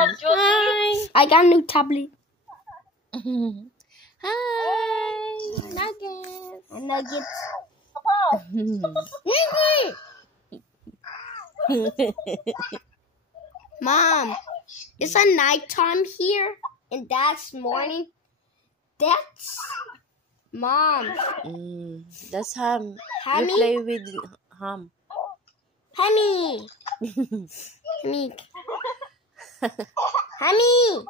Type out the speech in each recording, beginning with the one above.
Hi. I got a new tablet. Hi. Nuggets. Nuggets. Mom, it's a nighttime here, and that's morning. That's Mom. That's Ham. Hammy? You play with Ham. Hammy. Hammy. Hammy.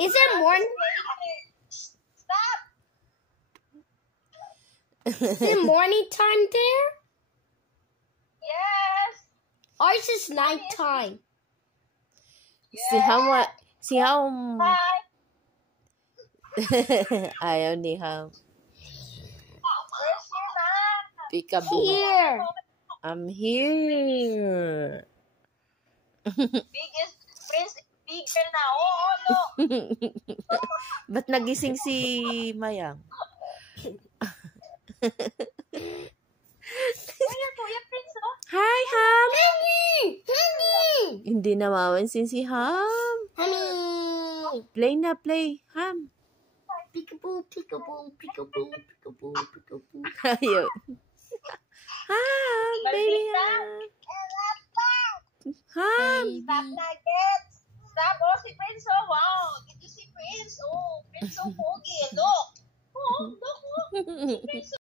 Is it morning? Stop. Is it morning time there? Yes. Ours is nighttime. Si Ham. Hi. Ayaw ni Ham. Where's your mom? Peekaboo. Here. I'm here. Biggest prince bigger na. Oh, no. Ba't nagising si Mayang? Kuya Prince, oh. Hi, Ham! Hammy. Hammy. Hindi na mawansin si Ham. Hammy. Play na, play. Ham. Peekaboo, peekaboo, peekaboo, peekaboo, peekaboo. Ayaw. Ham, baby Ham. Ham. Stop nuggets. Stop. Oh, si Prince, oh. Wow. Did you see Prince? Oh, Prince so pogi. Look. Oh, look. Oh. Prince